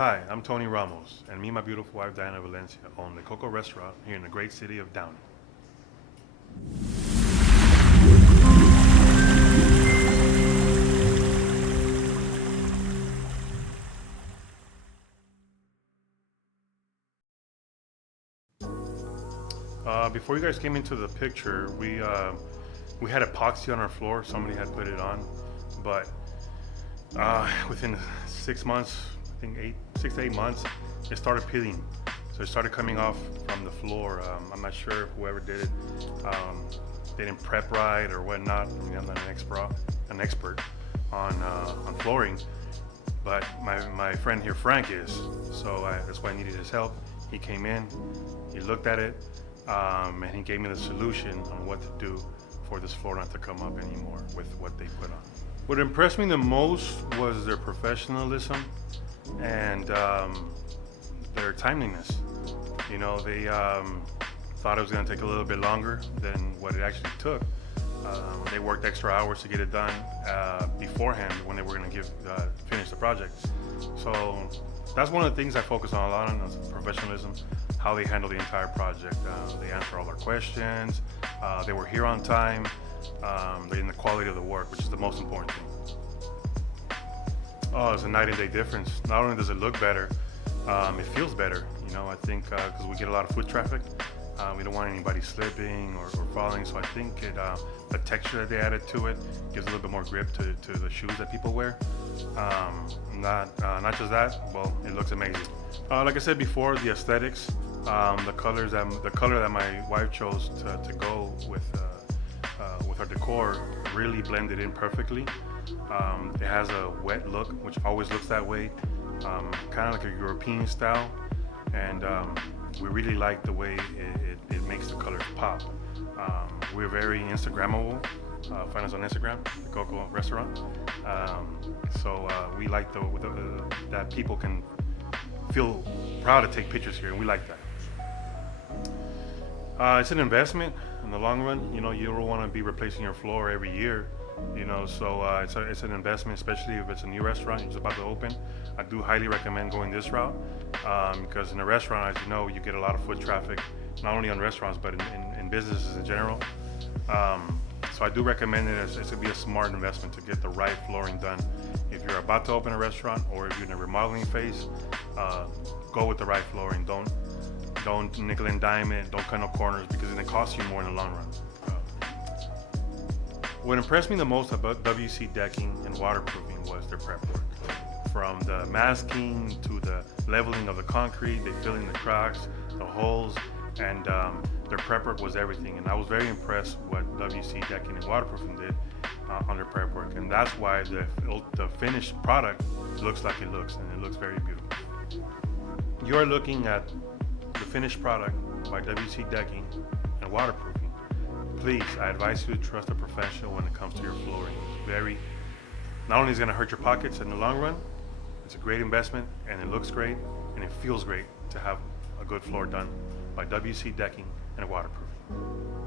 Hi, I'm Tony Ramos, and me and my beautiful wife Diana Valencia own the Coco Restaurant here in the great city of Downey. Before you guys came into the picture, we had epoxy on our floor. Somebody had put it on, but within 6 months, I think 6 to 8 months, it started peeling. So it started coming off from the floor. I'm not sure if whoever did it didn't prep right or whatnot. I mean, I'm not an expert on flooring, but my friend here, Frank, is. So that's why I needed his help. He came in, he looked at it, and he gave me the solution on what to do for this floor not to come up anymore with what they put on. What impressed me the most was their professionalism and their timeliness. You know, they thought it was going to take a little bit longer than what it actually took. They worked extra hours to get it done beforehand when they were going to finish the project. So that's one of the things I focus on a lot on, is professionalism, how they handle the entire project. They answer all our questions. They were here on time. And the quality of the work, which is the most important thing. Oh, it's a night and day difference. Not only does it look better, it feels better. You know, I think because we get a lot of foot traffic, we don't want anybody slipping or falling. So I think the texture that they added to it gives a little bit more grip to the shoes that people wear. Not just that, well, it looks amazing. Like I said before, the aesthetics, the color that my wife chose to go with our decor really blended in perfectly. It has a wet look, which always looks that way, kind of like a European style, and we really like the way it makes the colors pop. We're very Instagrammable. Find us on Instagram, the Coco Restaurant. So we like that people can feel proud to take pictures here, and we like that. It's an investment in the long run. You know, you don't want to be replacing your floor every year. You know, so it's an investment, especially if it's a new restaurant it's about to open. I do highly recommend going this route because in a restaurant, as you know, you get a lot of foot traffic, not only on restaurants but in businesses in general. So I do recommend it as it would be a smart investment to get the right flooring done. If you're about to open a restaurant or if you're in a remodeling phase, go with the right flooring. Don't nickel and dime it. Don't cut no corners because it costs you more in the long run. What impressed me the most about WC decking and waterproofing was their prep work. From the masking to the leveling of the concrete, they fill in the cracks, the holes, and their prep work was everything. And I was very impressed what WC decking and waterproofing did on their prep work. And that's why the finished product looks like it looks, and it looks very beautiful. You are looking at the finished product by WC Decking and Waterproofing. Please, I advise you to trust a professional when it comes to your flooring. Not only is it going to hurt your pockets in the long run, it's a great investment, and it looks great, and it feels great to have a good floor done by WC Decking and Waterproofing.